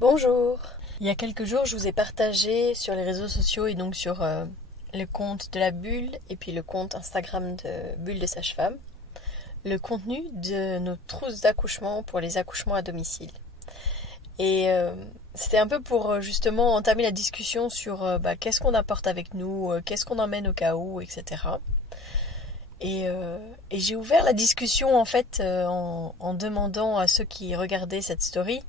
Bonjour. Il y a quelques jours, je vous ai partagé sur les réseaux sociaux et donc sur le compte de la Bulle et puis le compte Instagram de Bulle de Sage-Femme, le contenu de nos trousses d'accouchement pour les accouchements à domicile. Et c'était un peu pour justement entamer la discussion sur qu'est-ce qu'on apporte avec nous, qu'est-ce qu'on emmène au cas où, etc. Et j'ai ouvert la discussion en fait en demandant à ceux qui regardaient cette story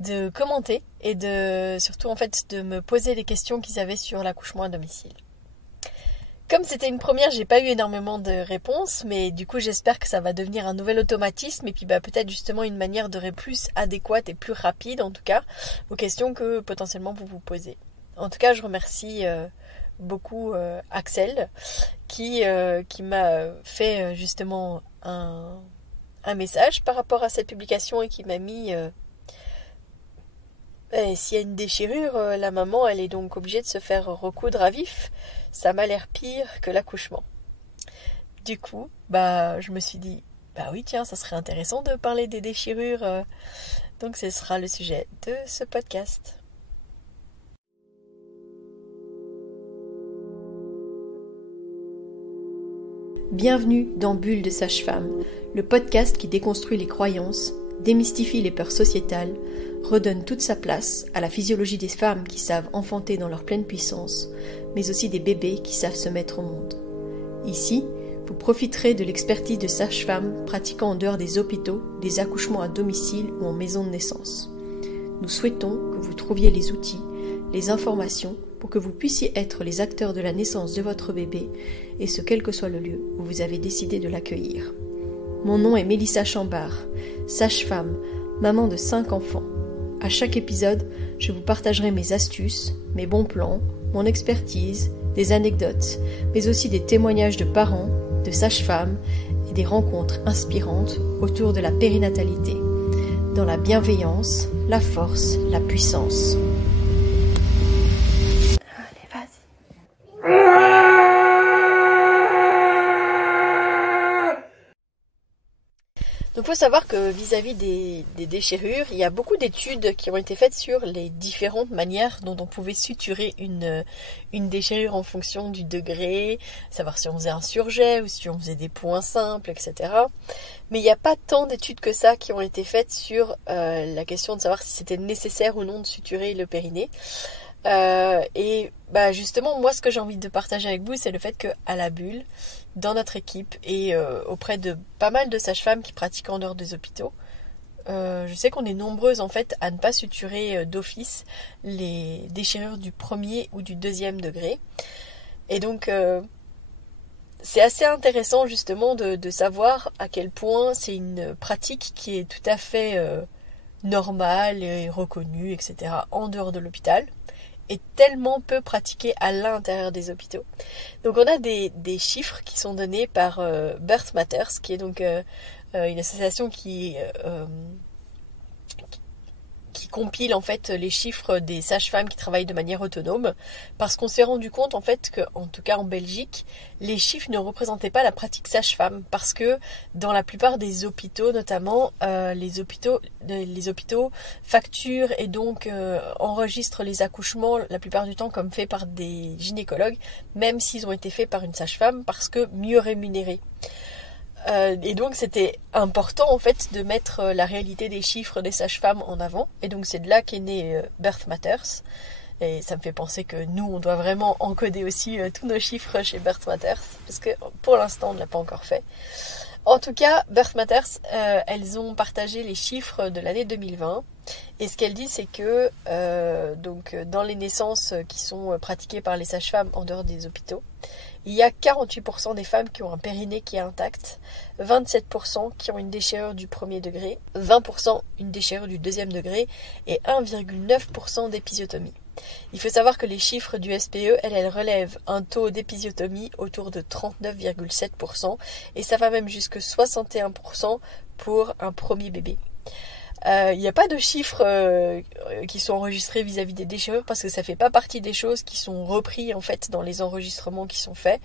de commenter et de surtout en fait de me poser les questions qu'ils avaient sur l'accouchement à domicile. Comme c'était une première, j'ai pas eu énormément de réponses, mais du coup j'espère que ça va devenir un nouvel automatisme et puis peut-être justement une manière de répondre plus adéquate et plus rapide en tout cas aux questions que potentiellement vous vous posez. En tout cas, je remercie beaucoup Axel qui m'a fait justement un message par rapport à cette publication et qui m'a mis s'il y a une déchirure, la maman elle est donc obligée de se faire recoudre à vif. Ça m'a l'air pire que l'accouchement. Du coup, je me suis dit, oui tiens, ça serait intéressant de parler des déchirures. Donc ce sera le sujet de ce podcast. Bienvenue dans Bulle de Sage-Femme, le podcast qui déconstruit les croyances, démystifie les peurs sociétales, redonne toute sa place à la physiologie des femmes qui savent enfanter dans leur pleine puissance, mais aussi des bébés qui savent se mettre au monde. Ici, vous profiterez de l'expertise de sages-femmes pratiquant en dehors des hôpitaux, des accouchements à domicile ou en maison de naissance. Nous souhaitons que vous trouviez les outils, les informations pour que vous puissiez être les acteurs de la naissance de votre bébé, et ce quel que soit le lieu où vous avez décidé de l'accueillir. Mon nom est Mélissa Chambard, sage-femme, maman de 5 enfants. À chaque épisode, je vous partagerai mes astuces, mes bons plans, mon expertise, des anecdotes, mais aussi des témoignages de parents, de sages-femmes et des rencontres inspirantes autour de la périnatalité, dans la bienveillance, la force, la puissance. Allez, vas-y. Donc il faut savoir que vis-à-vis des déchirures, il y a beaucoup d'études qui ont été faites sur les différentes manières dont on pouvait suturer une déchirure en fonction du degré, savoir si on faisait un surjet ou si on faisait des points simples, etc. Mais il n'y a pas tant d'études que ça qui ont été faites sur la question de savoir si c'était nécessaire ou non de suturer le périnée. Justement, moi ce que j'ai envie de partager avec vous, c'est le fait qu'à la Bulle, dans notre équipe et auprès de pas mal de sages-femmes qui pratiquent en dehors des hôpitaux, je sais qu'on est nombreuses en fait à ne pas suturer d'office les déchirures du premier ou du deuxième degré. Et donc c'est assez intéressant justement de savoir à quel point c'est une pratique qui est tout à fait normale et reconnue, etc. en dehors de l'hôpital, est tellement peu pratiquée à l'intérieur des hôpitaux. Donc on a des chiffres qui sont donnés par Birth Matters, qui est donc une association qui compile en fait les chiffres des sages-femmes qui travaillent de manière autonome, parce qu'on s'est rendu compte en fait que, en tout cas en Belgique, les chiffres ne représentaient pas la pratique sage-femme, parce que dans la plupart des hôpitaux, notamment les hôpitaux facturent et donc enregistrent les accouchements la plupart du temps comme fait par des gynécologues, même s'ils ont été faits par une sage-femme, parce que mieux rémunérés. Et donc c'était important en fait de mettre la réalité des chiffres des sages-femmes en avant, et donc c'est de là qu'est né Birth Matters, et ça me fait penser que nous on doit vraiment encoder aussi tous nos chiffres chez Birth Matters, parce que pour l'instant on ne l'a pas encore fait. En tout cas, Birth Matters, elles ont partagé les chiffres de l'année 2020, et ce qu'elles disent c'est que dans les naissances qui sont pratiquées par les sages-femmes en dehors des hôpitaux, il y a 48% des femmes qui ont un périnée qui est intact, 27% qui ont une déchirure du premier degré, 20% une déchirure du deuxième degré et 1,9% d'épisiotomie. Il faut savoir que les chiffres du SPE, elles relèvent un taux d'épisiotomie autour de 39,7% et ça va même jusque 61% pour un premier bébé. Il n'y a pas de chiffres qui sont enregistrés vis-à-vis des déchirures parce que ça fait pas partie des choses qui sont repris en fait dans les enregistrements qui sont faits.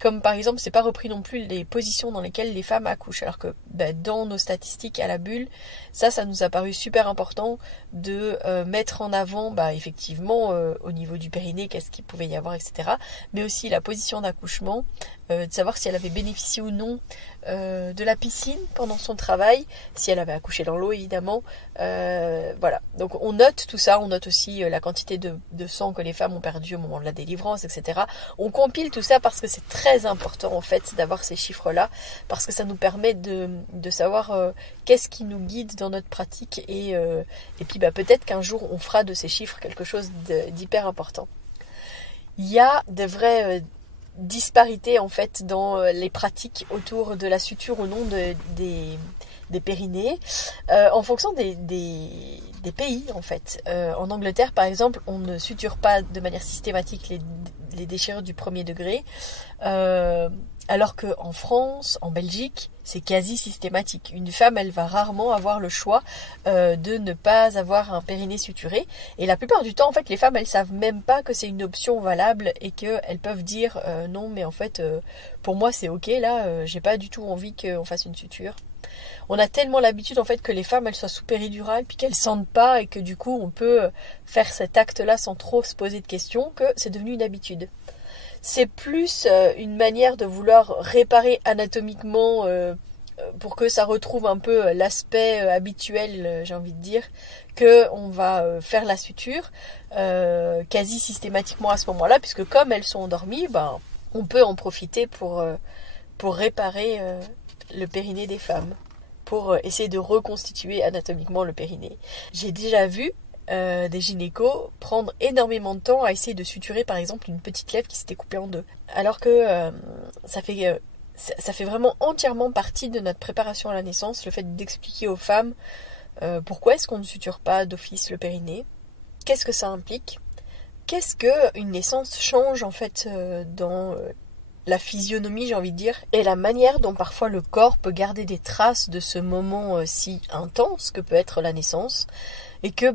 Comme par exemple, c'est pas repris non plus les positions dans lesquelles les femmes accouchent. Alors que dans nos statistiques à la bulle, ça nous a paru super important de mettre en avant effectivement au niveau du périnée qu'est-ce qu'il pouvait y avoir, etc. Mais aussi la position d'accouchement, de savoir si elle avait bénéficié ou non de la piscine pendant son travail, si elle avait accouché dans l'eau évidemment. Voilà, donc on note tout ça, on note aussi la quantité de sang que les femmes ont perdu au moment de la délivrance, etc. On compile tout ça parce que c'est très important en fait d'avoir ces chiffres-là, parce que ça nous permet de savoir qu'est-ce qui nous guide dans notre pratique et puis peut-être qu'un jour on fera de ces chiffres quelque chose d'hyper important. Il y a de vraies disparités en fait dans les pratiques autour de la suture ou non des périnées en fonction des pays en fait. En Angleterre par exemple, on ne suture pas de manière systématique les déchirures du premier degré, alors qu'en France, en Belgique, c'est quasi systématique. Une femme, elle va rarement avoir le choix de ne pas avoir un périnée suturé. Et la plupart du temps, en fait, les femmes, elles savent même pas que c'est une option valable et qu'elles peuvent dire non, mais en fait, pour moi, c'est ok, là, j'ai pas du tout envie qu'on fasse une suture. On a tellement l'habitude en fait que les femmes elles soient sous péridurale puis qu'elles sentent pas et que du coup on peut faire cet acte-là sans trop se poser de questions, que c'est devenu une habitude. C'est plus une manière de vouloir réparer anatomiquement pour que ça retrouve un peu l'aspect habituel, j'ai envie de dire, que on va faire la suture quasi systématiquement à ce moment-là, puisque comme elles sont endormies, on peut en profiter pour réparer le périnée des femmes, pour essayer de reconstituer anatomiquement le périnée. J'ai déjà vu des gynécos prendre énormément de temps à essayer de suturer par exemple une petite lèvre qui s'était coupée en deux. Alors que ça fait vraiment entièrement partie de notre préparation à la naissance, le fait d'expliquer aux femmes pourquoi est-ce qu'on ne suture pas d'office le périnée, qu'est-ce que ça implique, qu'est-ce qu'une naissance change en fait dans la physionomie, j'ai envie de dire, et la manière dont parfois le corps peut garder des traces de ce moment si intense que peut être la naissance, et que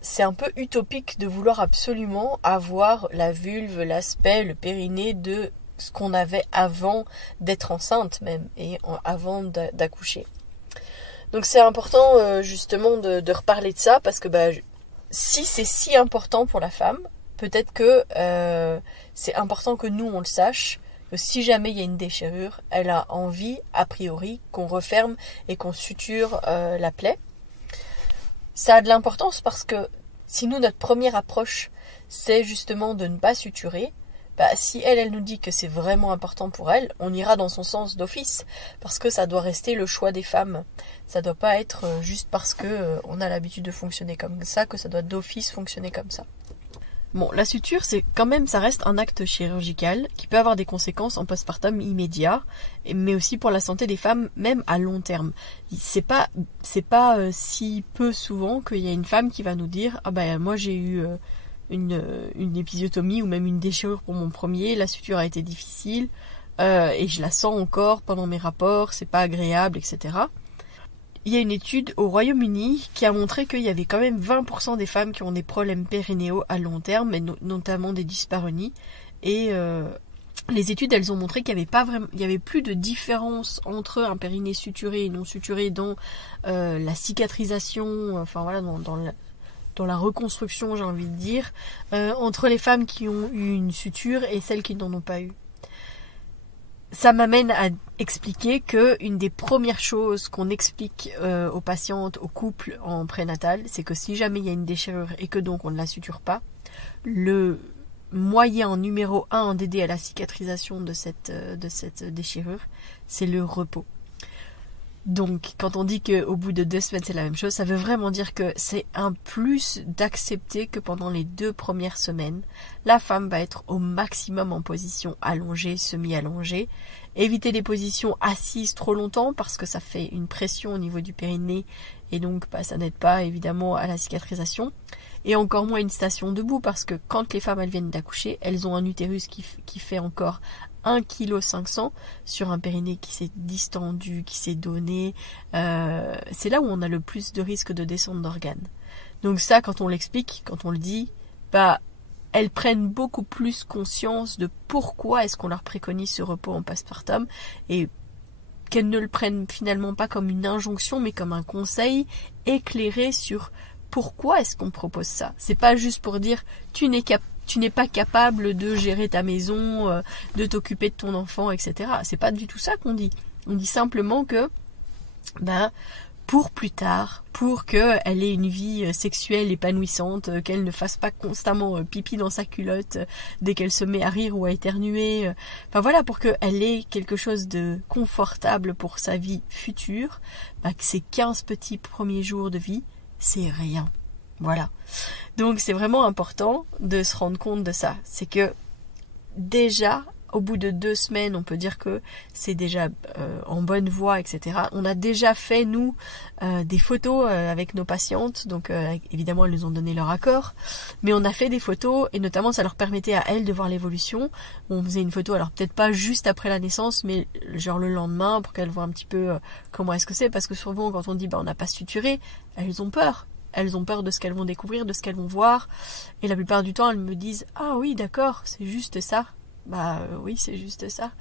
c'est un peu utopique de vouloir absolument avoir la vulve, l'aspect, le périnée de ce qu'on avait avant d'être enceinte même, et avant d'accoucher. Donc c'est important justement de reparler de ça, parce que si c'est si important pour la femme, peut-être que c'est important que nous on le sache, que si jamais il y a une déchirure, elle a envie, a priori, qu'on referme et qu'on suture la plaie. Ça a de l'importance parce que si nous, notre première approche, c'est justement de ne pas suturer, si elle nous dit que c'est vraiment important pour elle, on ira dans son sens d'office, parce que ça doit rester le choix des femmes. Ça doit pas être juste parce que on a l'habitude de fonctionner comme ça, que ça doit d'office fonctionner comme ça. Bon, la suture, ça reste un acte chirurgical qui peut avoir des conséquences en postpartum immédiat, mais aussi pour la santé des femmes, même à long terme. C'est pas si peu souvent qu'il y a une femme qui va nous dire moi j'ai eu une épisiotomie ou même une déchirure pour mon premier, la suture a été difficile et je la sens encore pendant mes rapports, c'est pas agréable, etc. Il y a une étude au Royaume-Uni qui a montré qu'il y avait quand même 20% des femmes qui ont des problèmes périnéaux à long terme, et notamment des dyspareunies. Et les études, elles ont montré qu'il y avait plus de différence entre un périnée suturé et non suturé dans la cicatrisation, dans la reconstruction, j'ai envie de dire, entre les femmes qui ont eu une suture et celles qui n'en ont pas eu. Ça m'amène à expliquer que une des premières choses qu'on explique aux patientes, aux couples en prénatal, c'est que si jamais il y a une déchirure et que donc on ne la suture pas, le moyen numéro 1 d'aider à la cicatrisation de cette déchirure, c'est le repos. Donc, quand on dit qu'au bout de 2 semaines c'est la même chose, ça veut vraiment dire que c'est un plus d'accepter que pendant les 2 premières semaines, la femme va être au maximum en position allongée, semi-allongée. Éviter des positions assises trop longtemps parce que ça fait une pression au niveau du périnée et donc ça n'aide pas évidemment à la cicatrisation. et encore moins une station debout, parce que quand les femmes elles viennent d'accoucher, elles ont un utérus qui fait encore 1,5 kg sur un périnée qui s'est distendu, qui s'est donné. C'est là où on a le plus de risque de descente d'organes. Donc ça, quand on l'explique, quand on le dit, elles prennent beaucoup plus conscience de pourquoi est-ce qu'on leur préconise ce repos en postpartum, et qu'elles ne le prennent finalement pas comme une injonction, mais comme un conseil éclairé sur pourquoi est-ce qu'on propose ça. C'est pas juste pour dire tu n'es pas capable de gérer ta maison, de t'occuper de ton enfant, etc. C'est pas du tout ça qu'on dit. On dit simplement que pour plus tard, pour qu'elle ait une vie sexuelle épanouissante, qu'elle ne fasse pas constamment pipi dans sa culotte dès qu'elle se met à rire ou à éternuer. Enfin voilà, pour qu'elle ait quelque chose de confortable pour sa vie future, que ces 15 petits premiers jours de vie, c'est rien. Voilà. Donc c'est vraiment important de se rendre compte de ça. C'est que déjà, au bout de 2 semaines, on peut dire que c'est déjà en bonne voie, etc. On a déjà fait, nous, des photos avec nos patientes. Donc, évidemment, elles nous ont donné leur accord. Mais on a fait des photos, et notamment, ça leur permettait à elles de voir l'évolution. On faisait une photo, alors peut-être pas juste après la naissance, mais genre le lendemain, pour qu'elles voient un petit peu comment est-ce que c'est. Parce que souvent, quand on dit on n'a pas suturé, elles ont peur. Elles ont peur de ce qu'elles vont découvrir, de ce qu'elles vont voir. Et la plupart du temps, elles me disent « Ah oui, d'accord, c'est juste ça ». Oui, c'est juste ça.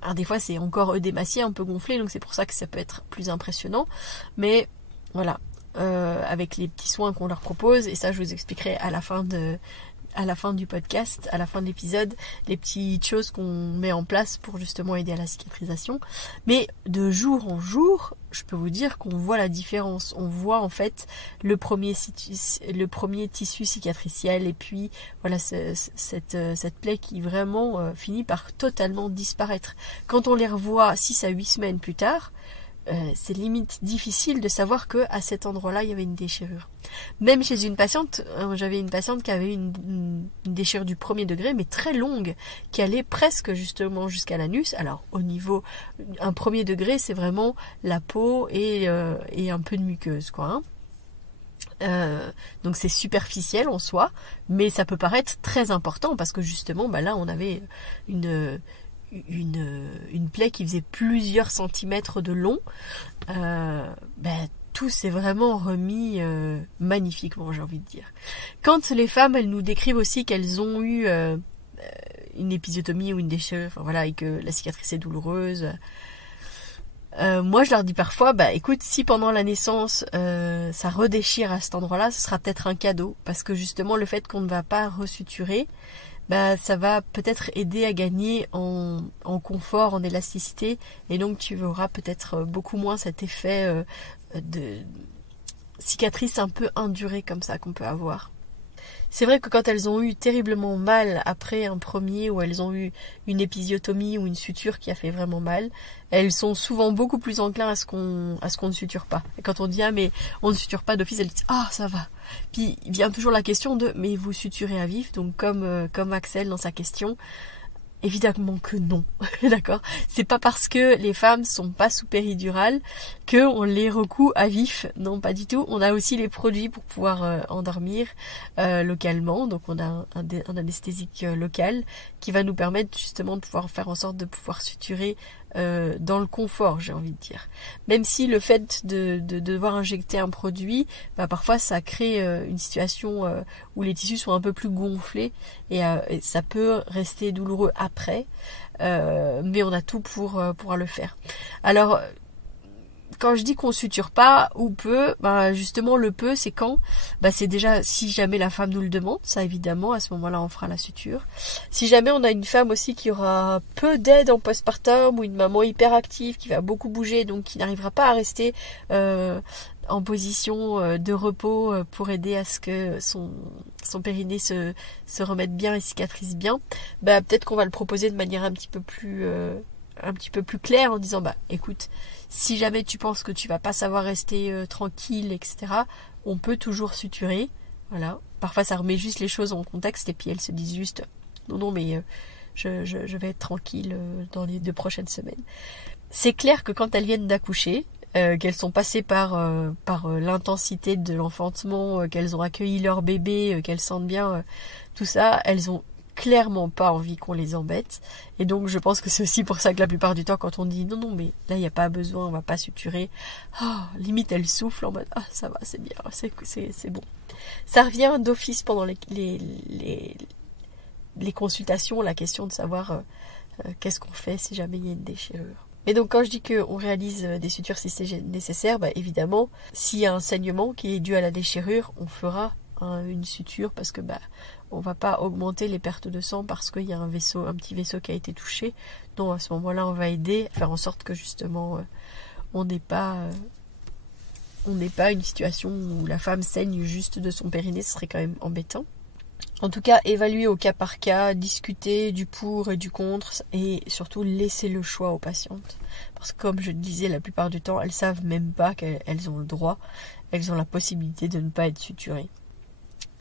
Alors des fois c'est encore œdémacié, un peu gonflé, donc c'est pour ça que ça peut être plus impressionnant. Mais voilà, avec les petits soins qu'on leur propose, et ça je vous expliquerai à la fin du podcast, à la fin de l'épisode, les petites choses qu'on met en place pour justement aider à la cicatrisation. Mais de jour en jour, je peux vous dire qu'on voit la différence. On voit en fait le premier tissu cicatriciel, et puis voilà cette plaie qui vraiment finit par totalement disparaître. Quand on les revoit 6 à 8 semaines plus tard, c'est limite difficile de savoir que à cet endroit-là il y avait une déchirure. Même chez une patiente, j'avais une patiente qui avait une déchirure du 1er degré, mais très longue, qui allait presque justement jusqu'à l'anus. Alors au niveau, un 1er degré, c'est vraiment la peau et un peu de muqueuse, quoi. Donc c'est superficiel en soi, mais ça peut paraître très important parce que justement, là on avait une plaie qui faisait plusieurs centimètres de long. Tout s'est vraiment remis magnifiquement, j'ai envie de dire. Quand les femmes, elles nous décrivent aussi qu'elles ont eu une épisiotomie ou une déchirure, et que la cicatrice est douloureuse, moi je leur dis parfois, écoute, si pendant la naissance ça redéchire à cet endroit-là, ce sera peut-être un cadeau, parce que justement le fait qu'on ne va pas resuturer, ça va peut-être aider à gagner en confort, en élasticité, et donc tu auras peut-être beaucoup moins cet effet de cicatrice un peu indurée comme ça qu'on peut avoir. C'est vrai que quand elles ont eu terriblement mal après un premier, ou elles ont eu une épisiotomie ou une suture qui a fait vraiment mal, elles sont souvent beaucoup plus enclins à ce qu'on ne suture pas. Et quand on dit mais on ne suture pas d'office, elles disent ça va. Puis vient toujours la question de mais vous suturez à vif, donc comme Axel dans sa question. Évidemment que non, d'accord. C'est pas parce que les femmes sont pas sous péridurale que on les recoue à vif, non pas du tout. On a aussi les produits pour pouvoir endormir localement, donc on a un anesthésique local qui va nous permettre justement de pouvoir faire en sorte de pouvoir suturer dans le confort, j'ai envie de dire. Même si le fait de devoir injecter un produit, parfois ça crée une situation où les tissus sont un peu plus gonflés et ça peut rester douloureux après, mais on a tout pour pouvoir le faire. Alors, quand je dis qu'on suture pas ou peu, justement le peu c'est quand c'est déjà si jamais la femme nous le demande, ça évidemment à ce moment-là on fera la suture. Si jamais on a une femme aussi qui aura peu d'aide en postpartum, ou une maman hyperactive qui va beaucoup bouger, donc qui n'arrivera pas à rester en position de repos pour aider à ce que son périnée se remette bien et cicatrise bien, peut-être qu'on va le proposer de manière un petit peu plus claire, en disant écoute, si jamais tu penses que tu vas pas savoir rester tranquille, etc., on peut toujours suturer. Voilà. Parfois ça remet juste les choses en contexte, et puis elles se disent juste non mais je vais être tranquille dans les 2 prochaines semaines. C'est clair que quand elles viennent d'accoucher, qu'elles sont passées par l'intensité de l'enfantement, qu'elles ont accueilli leur bébé, qu'elles sentent bien tout ça, elles ont clairement pas envie qu'on les embête. Et donc je pense que c'est aussi pour ça que la plupart du temps quand on dit non mais là il n'y a pas besoin, on va pas suturer, limite elles soufflent en mode ça va, c'est bien, c'est bon. Ça revient d'office pendant les consultations, la question de savoir qu'est-ce qu'on fait si jamais il y a une déchirure. Et donc quand je dis qu'on réalise des sutures si c'est nécessaire, évidemment, s'il y a un saignement qui est dû à la déchirure, on fera une suture parce que on va pas augmenter les pertes de sang parce qu'il y a un petit vaisseau qui a été touché. Donc à ce moment-là, on va aider à faire en sorte que justement on n'ait pas une situation où la femme saigne juste de son périnée, ce serait quand même embêtant. En tout cas, évaluer au cas par cas, discuter du pour et du contre et surtout laisser le choix aux patientes. Parce que comme je le disais, la plupart du temps, elles savent même pas qu'elles ont le droit, elles ont la possibilité de ne pas être suturées.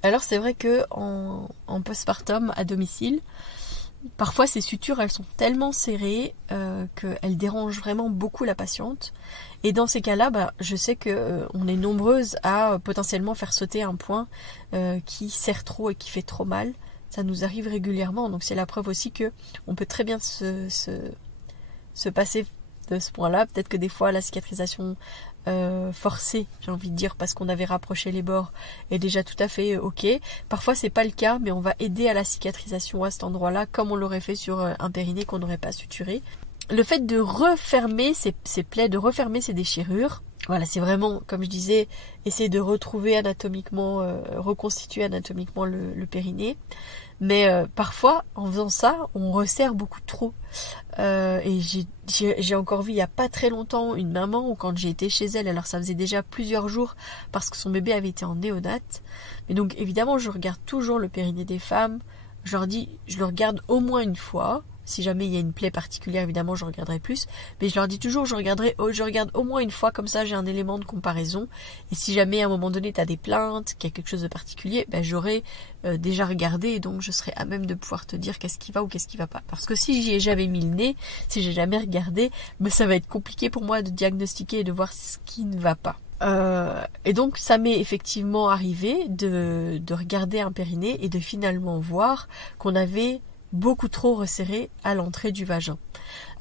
Alors c'est vrai que en postpartum à domicile, parfois ces sutures elles sont tellement serrées qu'elles dérangent vraiment beaucoup la patiente. Et dans ces cas-là, je sais que on est nombreuses à potentiellement faire sauter un point qui serre trop et qui fait trop mal. Ça nous arrive régulièrement, donc c'est la preuve aussi que on peut très bien se passer de ce point-là. Peut-être que des fois la cicatrisation forcée, j'ai envie de dire, parce qu'on avait rapproché les bords, est déjà tout à fait ok. Parfois c'est pas le cas, mais on va aider à la cicatrisation à cet endroit-là, comme on l'aurait fait sur un périnée qu'on n'aurait pas suturé. Le fait de refermer ces plaies, de refermer ces déchirures, voilà, c'est vraiment, comme je disais, essayer de retrouver anatomiquement, reconstituer anatomiquement le périnée. Mais parfois, en faisant ça, on resserre beaucoup trop. Et j'ai encore vu il n'y a pas très longtemps une maman où quand j'ai été chez elle, alors ça faisait déjà plusieurs jours parce que son bébé avait été en néonate. Mais donc évidemment, je regarde toujours le périnée des femmes. Je leur dis, je le regarde au moins une fois. Si jamais il y a une plaie particulière, évidemment, je regarderai plus. Mais je leur dis toujours, je regarde au moins une fois, comme ça j'ai un élément de comparaison. Et si jamais à un moment donné tu as des plaintes, qu'il y a quelque chose de particulier, j'aurai déjà regardé et donc je serai à même de pouvoir te dire qu'est-ce qui va ou qu'est-ce qui va pas. Parce que si j'y ai jamais mis le nez, si j'ai jamais regardé, ça va être compliqué pour moi de diagnostiquer et de voir ce qui ne va pas. Et donc ça m'est effectivement arrivé de regarder un périnée et de finalement voir qu'on avait beaucoup trop resserré à l'entrée du vagin.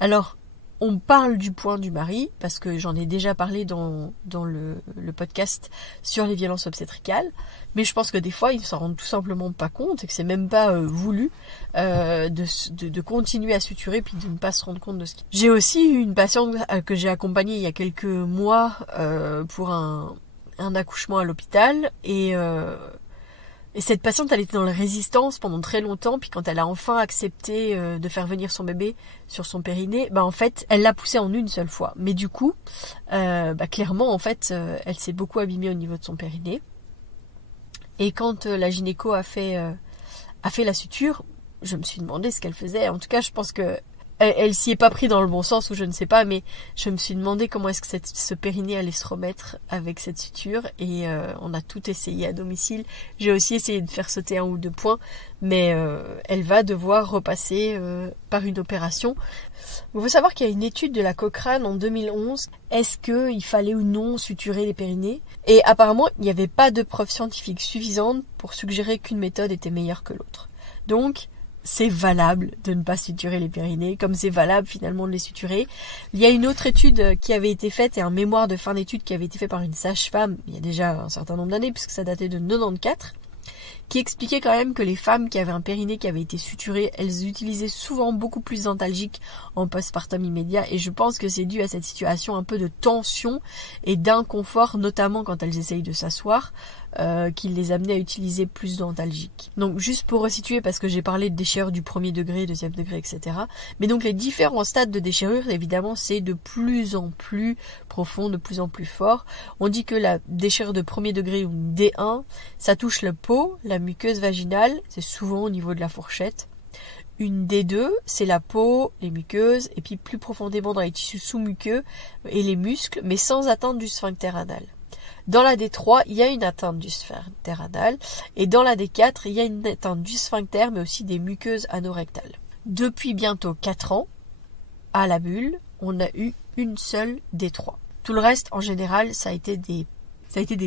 Alors, on parle du point du mari, parce que j'en ai déjà parlé dans le podcast sur les violences obstétricales, mais je pense que des fois, ils ne s'en rendent tout simplement pas compte, et que c'est même pas voulu de continuer à suturer, puis de ne pas se rendre compte de ce qui... J'ai aussi eu une patiente que j'ai accompagnée il y a quelques mois pour un accouchement à l'hôpital, et cette patiente, elle était dans la résistance pendant très longtemps, puis quand elle a enfin accepté de faire venir son bébé sur son périnée, en fait, elle l'a poussé en une seule fois. Mais du coup, clairement, en fait, elle s'est beaucoup abîmée au niveau de son périnée. Et quand la gynéco a fait la suture, je me suis demandé ce qu'elle faisait. En tout cas, je pense que elle s'y est pas pris dans le bon sens, ou je ne sais pas, mais je me suis demandé comment est-ce que ce périnée allait se remettre avec cette suture, et on a tout essayé à domicile. J'ai aussi essayé de faire sauter 1 ou 2 points, mais elle va devoir repasser par une opération. Il faut savoir qu'il y a une étude de la Cochrane en 2011, est-ce qu'il fallait ou non suturer les périnées, et apparemment il n'y avait pas de preuves scientifiques suffisantes pour suggérer qu'une méthode était meilleure que l'autre. Donc c'est valable de ne pas suturer les périnées, comme c'est valable finalement de les suturer. Il y a une autre étude qui avait été faite, et un mémoire de fin d'étude qui avait été fait par une sage-femme, il y a déjà un certain nombre d'années, puisque ça datait de 94, qui expliquait quand même que les femmes qui avaient un périnée qui avait été suturé, elles utilisaient souvent beaucoup plus d'antalgiques en postpartum immédiat, et je pense que c'est dû à cette situation un peu de tension et d'inconfort, notamment quand elles essayent de s'asseoir, qui les amenait à utiliser plus d'antalgiques. Donc juste pour resituer, parce que j'ai parlé de déchirure du 1er degré, 2e degré, etc. Mais donc les différents stades de déchirure, évidemment, c'est de plus en plus profond, de plus en plus fort. On dit que la déchirure de 1er degré, ou D1, ça touche le peau, la muqueuse vaginale, c'est souvent au niveau de la fourchette. Une D2, c'est la peau, les muqueuses, et puis plus profondément dans les tissus sous-muqueux et les muscles, mais sans atteinte du sphincter anal. Dans la D3, il y a une atteinte du sphincter anal, et dans la D4, il y a une atteinte du sphincter, mais aussi des muqueuses anorectales. Depuis bientôt 4 ans, à la bulle, on a eu une seule D3. Tout le reste, en général, ça a été des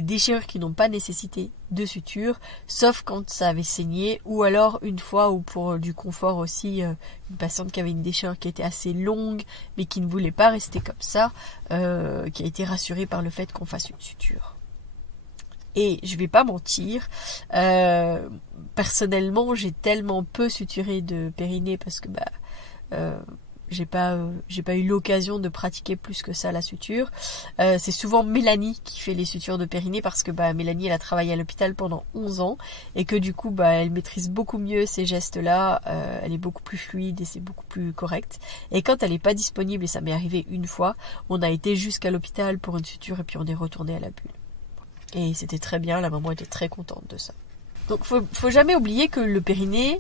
déchirures qui n'ont pas nécessité de suture, sauf quand ça avait saigné, ou alors une fois ou pour du confort aussi, une patiente qui avait une déchirure qui était assez longue, mais qui ne voulait pas rester comme ça, qui a été rassurée par le fait qu'on fasse une suture. Et je vais pas mentir, personnellement, j'ai tellement peu suturé de périnée parce que j'ai pas eu l'occasion de pratiquer plus que ça la suture. C'est souvent Mélanie qui fait les sutures de périnée parce que Mélanie elle a travaillé à l'hôpital pendant 11 ans et que du coup elle maîtrise beaucoup mieux ces gestes-là, elle est beaucoup plus fluide et c'est beaucoup plus correct. Et quand elle est pas disponible, et ça m'est arrivé une fois, on a été jusqu'à l'hôpital pour une suture et puis on est retourné à la bulle. Et c'était très bien, la maman était très contente de ça. Donc faut jamais oublier que le périnée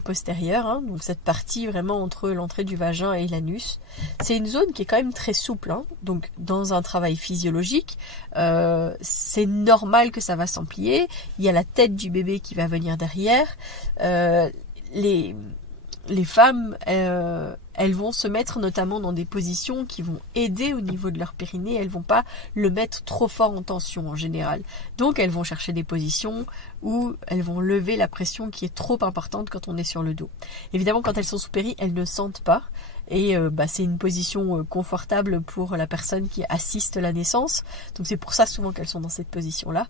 postérieur, donc cette partie vraiment entre l'entrée du vagin et l'anus, c'est une zone qui est quand même très souple. Donc dans un travail physiologique, c'est normal que ça va s'emplier. Il y a la tête du bébé qui va venir derrière. Les femmes, elles vont se mettre notamment dans des positions qui vont aider au niveau de leur périnée. Elles vont pas le mettre trop fort en tension en général. Donc elles vont chercher des positions où elles vont lever la pression qui est trop importante quand on est sur le dos. Évidemment, quand elles sont sous péri, elles ne sentent pas. Et c'est une position confortable pour la personne qui assiste la naissance. Donc c'est pour ça souvent qu'elles sont dans cette position-là.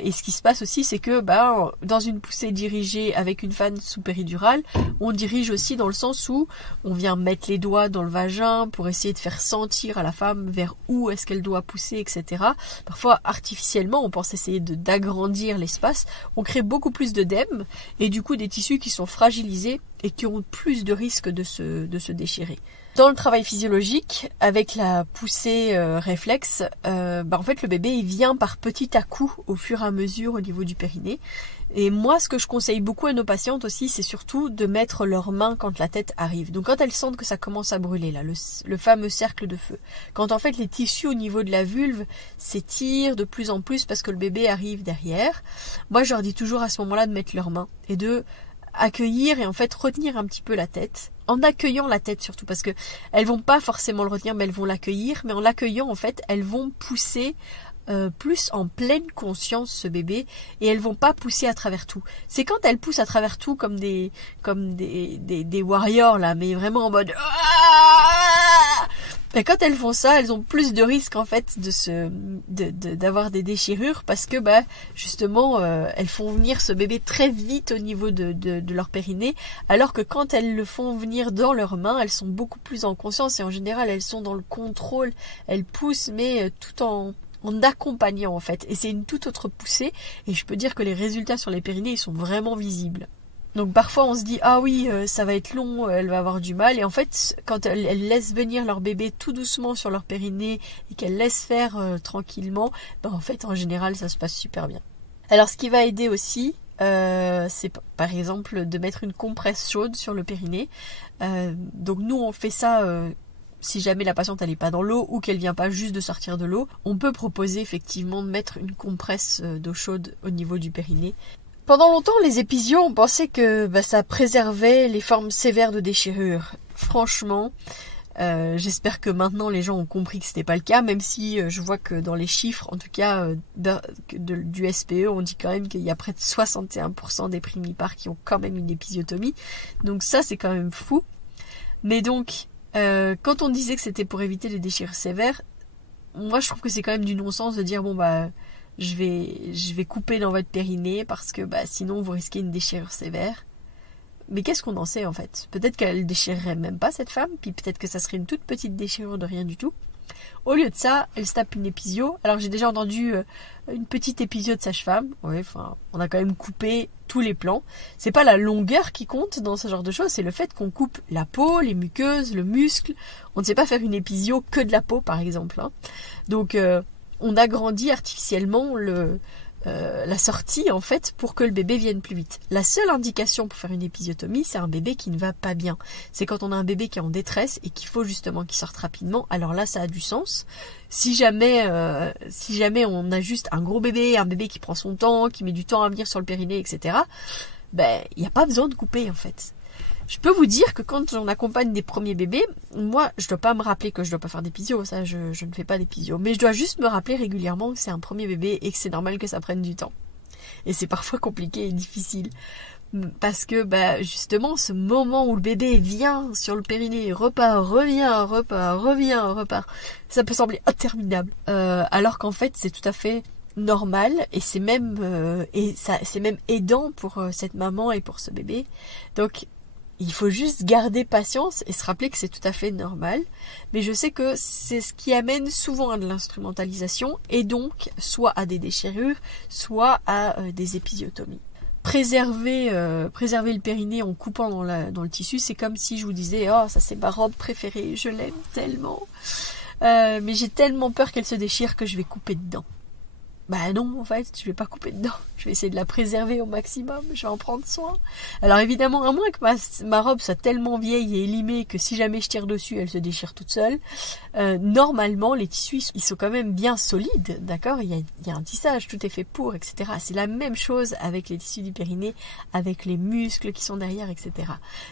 Et ce qui se passe aussi, c'est que dans une poussée dirigée avec une fan sous péridurale, on dirige aussi dans le sens où on vient mettre les doigts dans le vagin pour essayer de faire sentir à la femme vers où est-ce qu'elle doit pousser, etc. Parfois, artificiellement, on pense essayer d'agrandir l'espace. On crée beaucoup plus d'œdème et du coup des tissus qui sont fragilisés et qui ont plus de risques de se déchirer. Dans le travail physiologique, avec la poussée réflexe, en fait le bébé il vient par petit à coup au fur et à mesure au niveau du périnée. Et moi, ce que je conseille beaucoup à nos patientes aussi, c'est surtout de mettre leurs mains quand la tête arrive. Donc quand elles sentent que ça commence à brûler, là, le fameux cercle de feu. Quand en fait les tissus au niveau de la vulve s'étirent de plus en plus parce que le bébé arrive derrière. Moi, je leur dis toujours à ce moment-là de mettre leurs mains et de accueillir et en fait retenir un petit peu la tête, en accueillant la tête surtout, parce que elles vont pas forcément le retenir, mais elles vont l'accueillir, mais en l'accueillant en fait elles vont pousser plus en pleine conscience ce bébé et elles vont pas pousser à travers tout. C'est quand elles poussent à travers tout comme des warriors là, mais vraiment en mode et quand elles font ça, elles ont plus de risques en fait d'avoir des déchirures parce que justement elles font venir ce bébé très vite au niveau de leur périnée, alors que quand elles le font venir dans leurs mains, elles sont beaucoup plus en conscience et en général elles sont dans le contrôle, elles poussent mais tout en accompagnant en fait, et c'est une toute autre poussée et je peux dire que les résultats sur les périnées ils sont vraiment visibles. Donc parfois on se dit ah oui ça va être long, elle va avoir du mal, et en fait quand elles laissent venir leur bébé tout doucement sur leur périnée et qu'elles laissent faire tranquillement, en fait en général ça se passe super bien. Alors ce qui va aider aussi, c'est par exemple de mettre une compresse chaude sur le périnée. Donc nous on fait ça si jamais la patiente elle n'est pas dans l'eau ou qu'elle vient pas juste de sortir de l'eau, on peut proposer effectivement de mettre une compresse d'eau chaude au niveau du périnée. Pendant longtemps, les épisio ont pensé que ça préservait les formes sévères de déchirure. Franchement, j'espère que maintenant les gens ont compris que c'était pas le cas, même si je vois que dans les chiffres, en tout cas du SPE, on dit quand même qu'il y a près de 61% des primipares qui ont quand même une épisiotomie. Donc ça, c'est quand même fou. Mais donc, quand on disait que c'était pour éviter les déchirures sévères, moi je trouve que c'est quand même du non-sens de dire je vais couper dans votre périnée parce que sinon vous risquez une déchirure sévère. Mais qu'est-ce qu'on en sait en fait? Peut-être qu'elle déchirerait même pas cette femme, puis peut-être que ça serait une toute petite déchirure de rien du tout. Au lieu de ça, elle se tape une épisio. Alors j'ai déjà entendu une petite épisio de sage-femme. Ouais, on a quand même coupé tous les plans. C'est pas la longueur qui compte dans ce genre de choses, c'est le fait qu'on coupe la peau, les muqueuses, le muscle. On ne sait pas faire une épisio que de la peau par exemple. Donc on agrandit artificiellement la sortie en fait pour que le bébé vienne plus vite. La seule indication pour faire une épisiotomie, c'est un bébé qui ne va pas bien. C'est quand on a un bébé qui est en détresse et qu'il faut justement qu'il sorte rapidement. Alors là, ça a du sens. Si jamais on a juste un gros bébé, un bébé qui prend son temps, qui met du temps à venir sur le périnée, etc. Il n'y a pas besoin de couper en fait. Je peux vous dire que quand on accompagne des premiers bébés, moi, je dois pas me rappeler que je dois pas faire d'épisio, ça, je ne fais pas d'épisio. Mais je dois juste me rappeler régulièrement que c'est un premier bébé et que c'est normal que ça prenne du temps. Et c'est parfois compliqué et difficile. Parce que, justement, ce moment où le bébé vient sur le périnée, repart, repart, ça peut sembler interminable. Alors qu'en fait, c'est tout à fait normal et c'est même aidant pour cette maman et pour ce bébé. Donc, il faut juste garder patience et se rappeler que c'est tout à fait normal. Mais je sais que c'est ce qui amène souvent à de l'instrumentalisation et donc soit à des déchirures, soit à des épisiotomies. Préserver le périnée en coupant dans le tissu, c'est comme si je vous disais « Oh, ça c'est ma robe préférée, je l'aime tellement. Mais j'ai tellement peur qu'elle se déchire que je vais couper dedans. » Non, en fait, je vais pas couper dedans. Je vais essayer de la préserver au maximum. Je vais en prendre soin. Alors évidemment, à moins que ma robe soit tellement vieille et élimée que si jamais je tire dessus, elle se déchire toute seule. Normalement, les tissus, ils sont quand même bien solides, d'accord ? Il y a un tissage, tout est fait pour, etc. C'est la même chose avec les tissus du périnée, avec les muscles qui sont derrière, etc.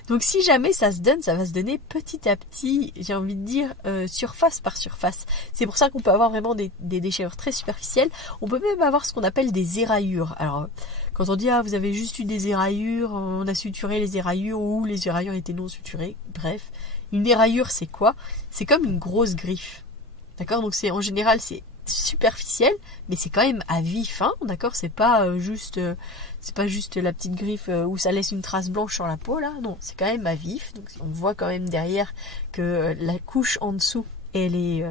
Donc si jamais ça se donne, ça va se donner petit à petit, j'ai envie de dire, surface par surface. C'est pour ça qu'on peut avoir vraiment des déchirures très superficielles. On peut même avoir ce qu'on appelle des éraillures. Alors, quand on dit « Ah, vous avez juste eu des éraillures, on a suturé les éraillures » ou « les éraillures étaient non suturées », bref. Une éraillure, c'est quoi ? C'est comme une grosse griffe. D'accord ? Donc, en général, c'est superficiel, mais c'est quand même à vif, hein, d'accord ? C'est pas juste la petite griffe où ça laisse une trace blanche sur la peau, là. Non, c'est quand même à vif. Donc, on voit quand même derrière que la couche en dessous, elle est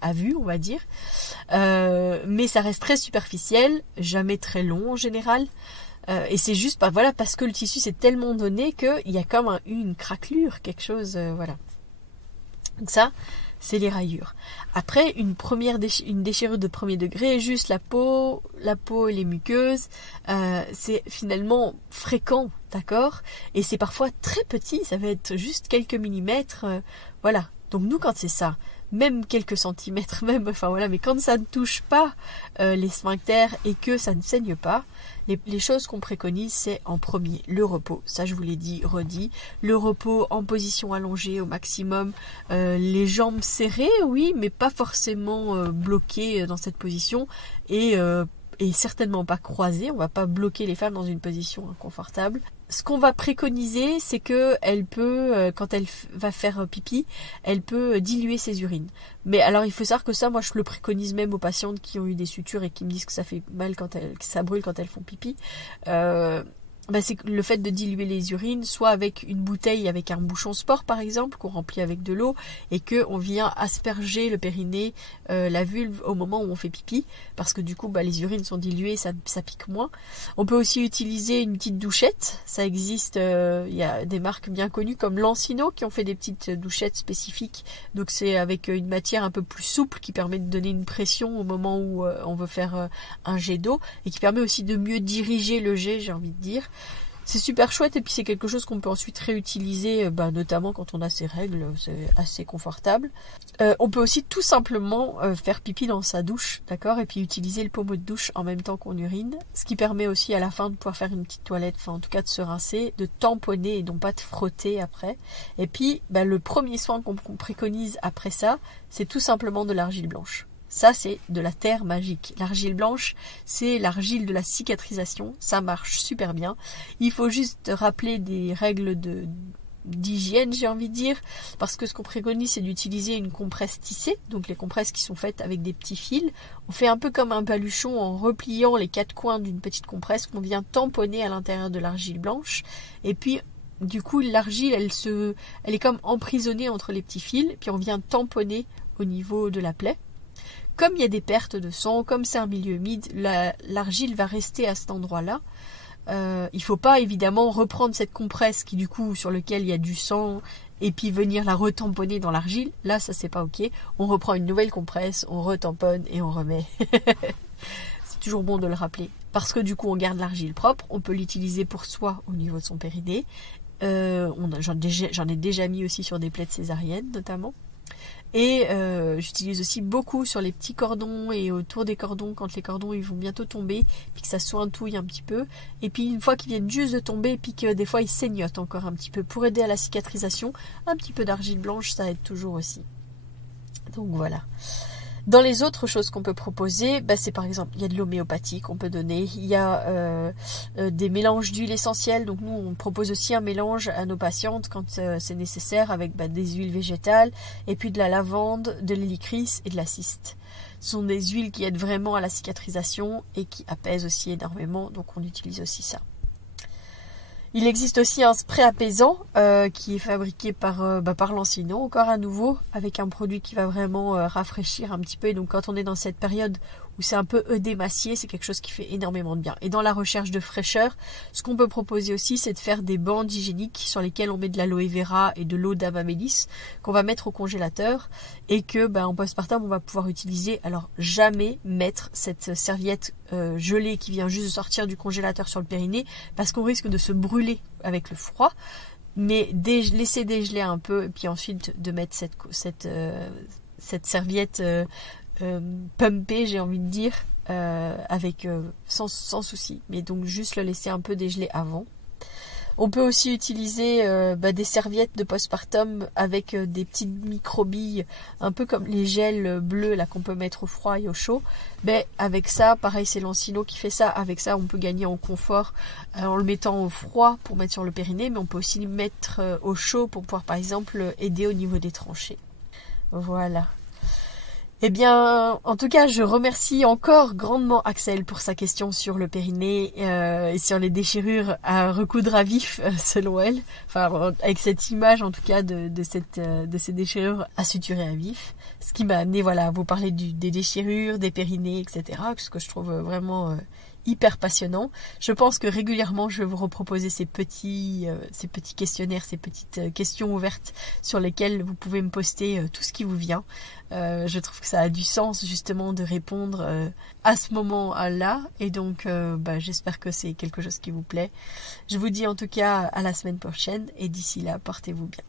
à vue, on va dire, mais ça reste très superficiel, jamais très long en général, et c'est juste parce que le tissu s'est tellement donné qu'il y a comme une craquelure, quelque chose, voilà. Donc ça, c'est les raillures. Après, une déchirure de premier degré, juste la peau et les muqueuses, c'est finalement fréquent, d'accord ? Et c'est parfois très petit, ça va être juste quelques millimètres, voilà. Donc nous, quand c'est ça, même quelques centimètres, mais quand ça ne touche pas les sphincters et que ça ne saigne pas, les choses qu'on préconise, c'est en premier le repos. Ça, je vous l'ai dit, redit. Le repos en position allongée au maximum, les jambes serrées, oui, mais pas forcément bloquées dans cette position et certainement pas croisées. On va pas bloquer les femmes dans une position inconfortable. Ce qu'on va préconiser, c'est que elle peut, quand elle va faire pipi, elle peut diluer ses urines. Mais alors, il faut savoir que ça, moi, je le préconise même aux patientes qui ont eu des sutures et qui me disent que ça fait mal que ça brûle quand elles font pipi. C'est le fait de diluer les urines, soit avec une bouteille avec un bouchon sport par exemple, qu'on remplit avec de l'eau et qu'on vient asperger le périnée, la vulve au moment où on fait pipi, parce que du coup les urines sont diluées, ça pique moins. On peut aussi utiliser une petite douchette, ça existe, il y a des marques bien connues comme Lancino qui ont fait des petites douchettes spécifiques, donc c'est avec une matière un peu plus souple qui permet de donner une pression au moment où on veut faire un jet d'eau et qui permet aussi de mieux diriger le jet, j'ai envie de dire. C'est super chouette et puis c'est quelque chose qu'on peut ensuite réutiliser, notamment quand on a ses règles, c'est assez confortable. On peut aussi tout simplement faire pipi dans sa douche, d'accord, et puis utiliser le pommeau de douche en même temps qu'on urine, ce qui permet aussi à la fin de pouvoir faire une petite toilette, enfin en tout cas de se rincer, de tamponner et non pas de frotter après. Et puis le premier soin qu'on préconise après ça, c'est tout simplement de l'argile blanche. Ça, c'est de la terre magique. L'argile blanche, c'est l'argile de la cicatrisation. Ça marche super bien. Il faut juste rappeler des règles d'hygiène, j'ai envie de dire, parce que ce qu'on préconise, c'est d'utiliser une compresse tissée, donc les compresses qui sont faites avec des petits fils. On fait un peu comme un baluchon en repliant les quatre coins d'une petite compresse qu'on vient tamponner à l'intérieur de l'argile blanche. Et puis, du coup, l'argile, elle est comme emprisonnée entre les petits fils, puis on vient tamponner au niveau de la plaie. Comme il y a des pertes de sang, comme c'est un milieu humide, l'argile va rester à cet endroit-là. Il faut pas évidemment reprendre cette compresse qui du coup sur lequel il y a du sang et puis venir la retamponner dans l'argile. Là, ça c'est pas ok. On reprend une nouvelle compresse, on retamponne et on remet. C'est toujours bon de le rappeler parce que du coup on garde l'argile propre. On peut l'utiliser pour soi au niveau de son périnée. J'en ai déjà mis aussi sur des plaies de césarienne notamment. Et j'utilise aussi beaucoup sur les petits cordons et autour des cordons quand les cordons ils vont bientôt tomber, puis que ça sointouille un petit peu. Et puis une fois qu'ils viennent juste de tomber, puis que des fois ils saignotent encore un petit peu pour aider à la cicatrisation, un petit peu d'argile blanche ça aide toujours aussi. Donc voilà. Dans les autres choses qu'on peut proposer, c'est par exemple, il y a de l'homéopathie qu'on peut donner, il y a des mélanges d'huiles essentielles, donc nous on propose aussi un mélange à nos patientes quand c'est nécessaire avec des huiles végétales, et puis de la lavande, de l'hélicris et de la cyste. Ce sont des huiles qui aident vraiment à la cicatrisation et qui apaisent aussi énormément, donc on utilise aussi ça. Il existe aussi un spray apaisant qui est fabriqué par Lancino, encore à nouveau, avec un produit qui va vraiment rafraîchir un petit peu. Et donc quand on est dans cette période où c'est un peu œdémacié, c'est quelque chose qui fait énormément de bien. Et dans la recherche de fraîcheur, ce qu'on peut proposer aussi, c'est de faire des bandes hygiéniques sur lesquelles on met de l'aloe vera et de l'eau d'amamélis qu'on va mettre au congélateur et que en postpartum on va pouvoir utiliser. Alors jamais mettre cette serviette gelée qui vient juste de sortir du congélateur sur le périnée parce qu'on risque de se brûler avec le froid. Mais laisser dégeler un peu et puis ensuite de mettre cette serviette pumpé, j'ai envie de dire, avec sans souci, mais donc juste le laisser un peu dégeler avant. On peut aussi utiliser des serviettes de postpartum avec des petites microbilles, un peu comme les gels bleus là qu'on peut mettre au froid et au chaud. Avec ça, pareil, c'est Lancino qui fait ça. Avec ça, on peut gagner en confort en le mettant au froid pour mettre sur le périnée, mais on peut aussi le mettre au chaud pour pouvoir, par exemple, aider au niveau des tranchées. Voilà. Eh bien, en tout cas, je remercie encore grandement Axel pour sa question sur le périnée et sur les déchirures à recoudre à vif, selon elle. Enfin, avec cette image, en tout cas, de ces déchirures à suturer à vif. Ce qui m'a amené, à vous parler des déchirures, des périnées, etc. Ce que je trouve vraiment hyper passionnant. Je pense que régulièrement, je vais vous reproposer ces petits questionnaires, ces petites questions ouvertes sur lesquelles vous pouvez me poster tout ce qui vous vient. Je trouve que ça a du sens justement de répondre à ce moment-là et donc j'espère que c'est quelque chose qui vous plaît. Je vous dis en tout cas à la semaine prochaine et d'ici là, portez-vous bien.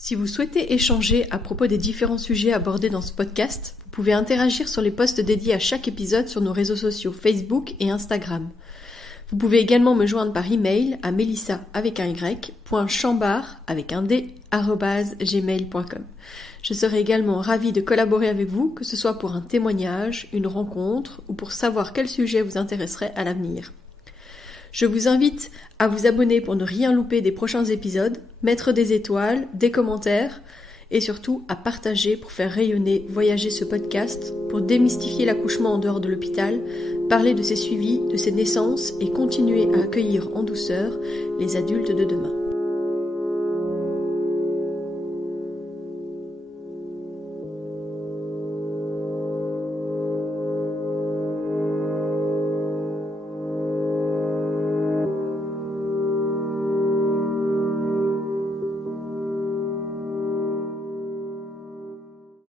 Si vous souhaitez échanger à propos des différents sujets abordés dans ce podcast, vous pouvez interagir sur les posts dédiés à chaque épisode sur nos réseaux sociaux Facebook et Instagram. Vous pouvez également me joindre par email à melissa.chambard@gmail.com. Je serai également ravie de collaborer avec vous, que ce soit pour un témoignage, une rencontre ou pour savoir quel sujet vous intéresserait à l'avenir. Je vous invite à vous abonner pour ne rien louper des prochains épisodes, mettre des étoiles, des commentaires et surtout à partager pour faire rayonner, voyager ce podcast, pour démystifier l'accouchement en dehors de l'hôpital, parler de ses suivis, de ses naissances et continuer à accueillir en douceur les adultes de demain.